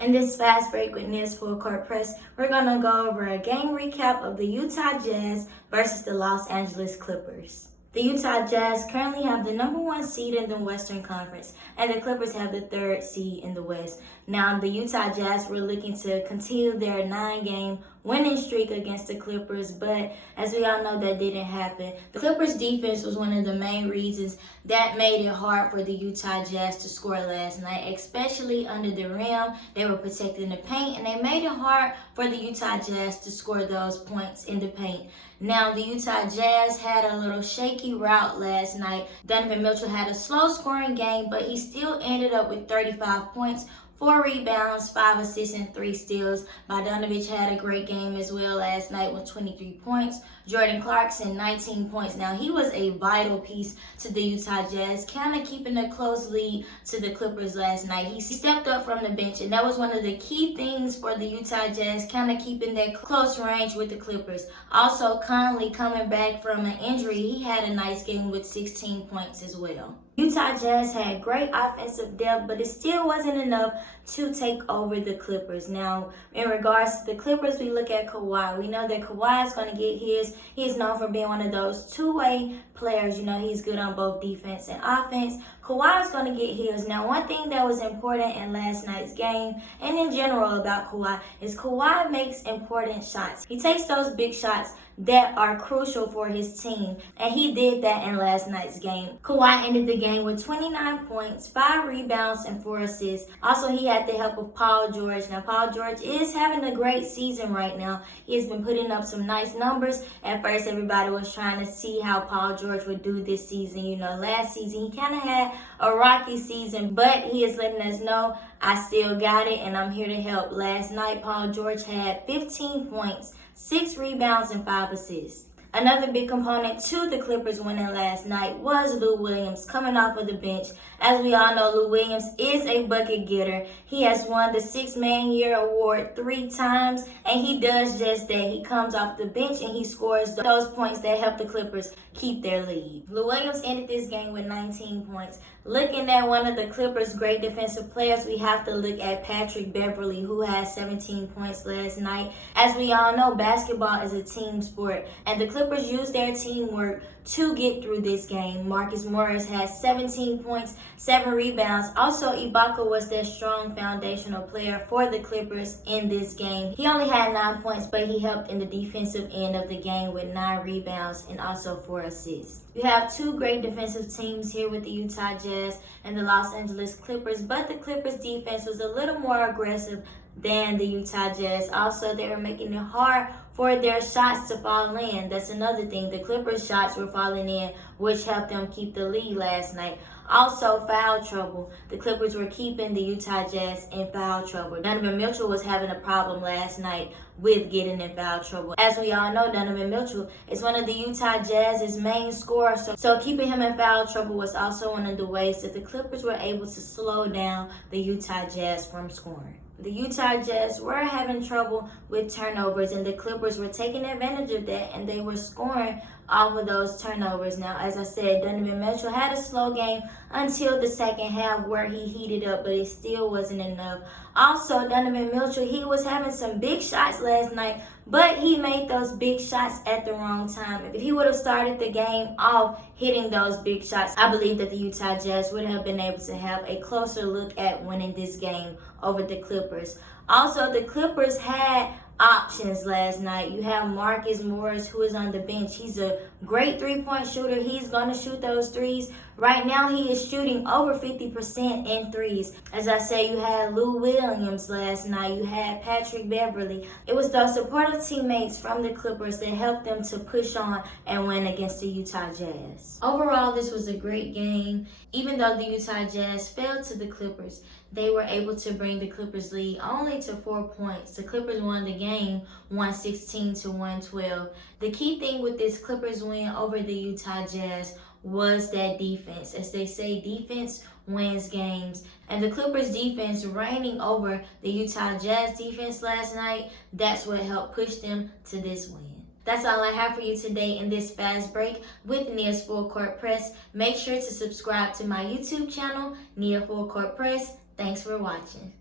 In this fast break with Nia's Full Court Press, we're going to go over a game recap of the Utah Jazz versus the Los Angeles Clippers. The Utah Jazz currently have the number 1 seed in the Western Conference, and the Clippers have the 3rd seed in the West. Now, the Utah Jazz were looking to continue their 9-game winning streak against the Clippers, but as we all know, that didn't happen. The Clippers' defense was one of the main reasons that made it hard for the Utah Jazz to score last night, especially under the rim. They were protecting the paint, and they made it hard for the Utah Jazz to score those points in the paint. Now, the Utah Jazz had a little shaky route last night. Donovan Mitchell had a slow scoring game, but he still ended up with 35 points, 4 rebounds, 5 assists, and 3 steals. Bogdanovich had a great game as well last night with 23 points. Jordan Clarkson, 19 points. Now, he was a vital piece to the Utah Jazz, kind of keeping a close lead to the Clippers last night. He stepped up from the bench, and that was one of the key things for the Utah Jazz, kind of keeping that close range with the Clippers. Also, Conley coming back from an injury, he had a nice game with 16 points as well. Utah Jazz had great offensive depth, but it still wasn't enough to take over the Clippers. Now, in regards to the Clippers, we look at Kawhi. We know that Kawhi is going to get his. He's known for being one of those two-way players. You know, he's good on both defense and offense. Kawhi is going to get his. Now, one thing that was important in last night's game, and in general about Kawhi, is Kawhi makes important shots. He takes those big shots that are crucial for his team, and he did that in last night's game. Kawhi ended the game with 29 points, 5 rebounds, and 4 assists. Also, he had the help of Paul George. Now, Paul George is having a great season right now. He has been putting up some nice numbers. At first, everybody was trying to see how Paul George would do this season. You know, last season, he kind of had a rocky season, but he is letting us know, I still got it, and I'm here to help. Last night, Paul George had 15 points, 6 rebounds, and 5 assists. Another big component to the Clippers winning last night was Lou Williams coming off of the bench. As we all know, Lou Williams is a bucket getter. He has won the 6th Man Year Award 3 times, and he does just that. He comes off the bench and he scores those points that help the Clippers keep their lead. Lou Williams ended this game with 19 points. Looking at one of the Clippers' great defensive players, we have to look at Patrick Beverley, who had 17 points last night. As we all know, basketball is a team sport, and the Clippers used their teamwork to get through this game. Marcus Morris had 17 points, 7 rebounds. Also, Ibaka was their strong foundational player for the Clippers in this game. He only had 9 points, but he helped in the defensive end of the game with 9 rebounds and also 4 assists. You have 2 great defensive teams here with the Utah Jazz and the Los Angeles Clippers, but the Clippers defense was a little more aggressive than the Utah Jazz. Also, they were making it hard for their shots to fall in. That's another thing. The Clippers' shots were falling in, which helped them keep the lead last night. Also, foul trouble. The Clippers were keeping the Utah Jazz in foul trouble. Donovan Mitchell was having a problem last night with getting in foul trouble. As we all know, Donovan Mitchell is one of the Utah Jazz's main scorers. So keeping him in foul trouble was also one of the ways that the Clippers were able to slow down the Utah Jazz from scoring. The Utah Jazz were having trouble with turnovers, and the Clippers were taking advantage of that, and they were scoring off of those turnovers. Now, as I said, Donovan Mitchell had a slow game until the second half where he heated up, but it still wasn't enough. Also, Donovan Mitchell, he was having some big shots last night, but he made those big shots at the wrong time. If he would have started the game off hitting those big shots, I believe that the Utah Jazz would have been able to have a closer look at winning this game over the Clippers. Also, the Clippers had options last night. You have Marcus Morris, who is on the bench. He's a great 3-point shooter. He's going to shoot those threes. Right now, he is shooting over 50% in threes. As I said, you had Lou Williams last night. You had Patrick Beverley. It was those supportive teammates from the Clippers that helped them to push on and win against the Utah Jazz. Overall, this was a great game. Even though the Utah Jazz fell to the Clippers, they were able to bring the Clippers lead only to 4 points. The Clippers won the game 116-112. The key thing with this Clippers win over the Utah Jazz was that defense. As they say, defense wins games. And the Clippers defense reigning over the Utah Jazz defense last night, that's what helped push them to this win. That's all I have for you today in this fast break with Nia's Full Court Press. Make sure to subscribe to my YouTube channel, Nia Full Court Press. Thanks for watching.